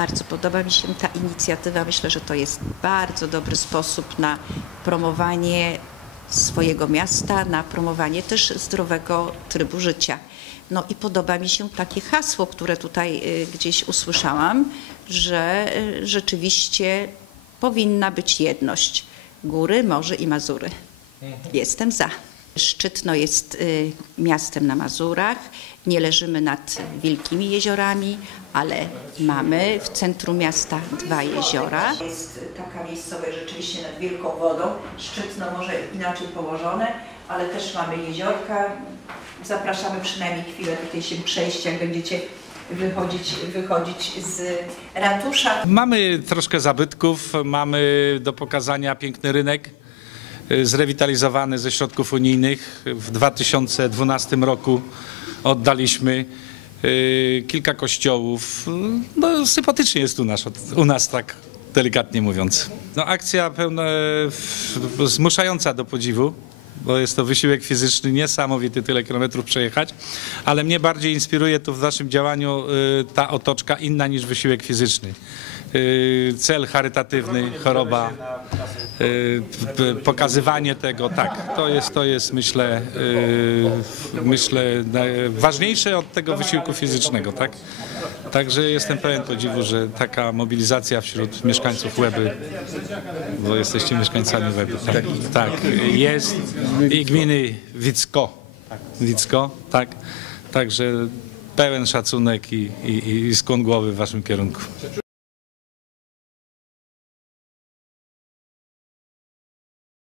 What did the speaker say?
Bardzo podoba mi się ta inicjatywa. Myślę, że to jest bardzo dobry sposób na promowanie swojego miasta, na promowanie też zdrowego trybu życia. No i podoba mi się takie hasło, które tutaj y, gdzieś usłyszałam, że y, rzeczywiście powinna być jedność góry, morze i Mazury. Jestem za. Szczytno jest y, miastem na Mazurach. Nie leżymy nad wielkimi jeziorami, ale mamy w centrum miasta dwa jeziora. Jest taka miejscowość rzeczywiście nad wielką wodą. Szczytno może inaczej położone, ale też mamy jeziorka. Zapraszamy przynajmniej chwilę tutaj się przejść, jak będziecie wychodzić, wychodzić z ratusza. Mamy troszkę zabytków, mamy do pokazania piękny rynek zrewitalizowany ze środków unijnych. W 2012 roku oddaliśmy y, kilka kościołów. No, sympatycznie jest u nas, u nas tak delikatnie mówiąc. No, akcja pełna, zmuszająca do podziwu bo jest to wysiłek fizyczny niesamowity, tyle kilometrów przejechać, ale mnie bardziej inspiruje tu w naszym działaniu y, ta otoczka inna niż wysiłek fizyczny. Y, Cel charytatywny, choroba, y, pokazywanie tego, tak, to jest, to jest myślę, y, myślę ważniejsze od tego wysiłku fizycznego, tak? Także jestem pełen podziwu, że taka mobilizacja wśród mieszkańców Łeby, bo jesteście mieszkańcami Łeby, tak, tak jest i gminy Wicko, Wicko, tak, także pełen szacunek i, i, i skłon głowy w waszym kierunku.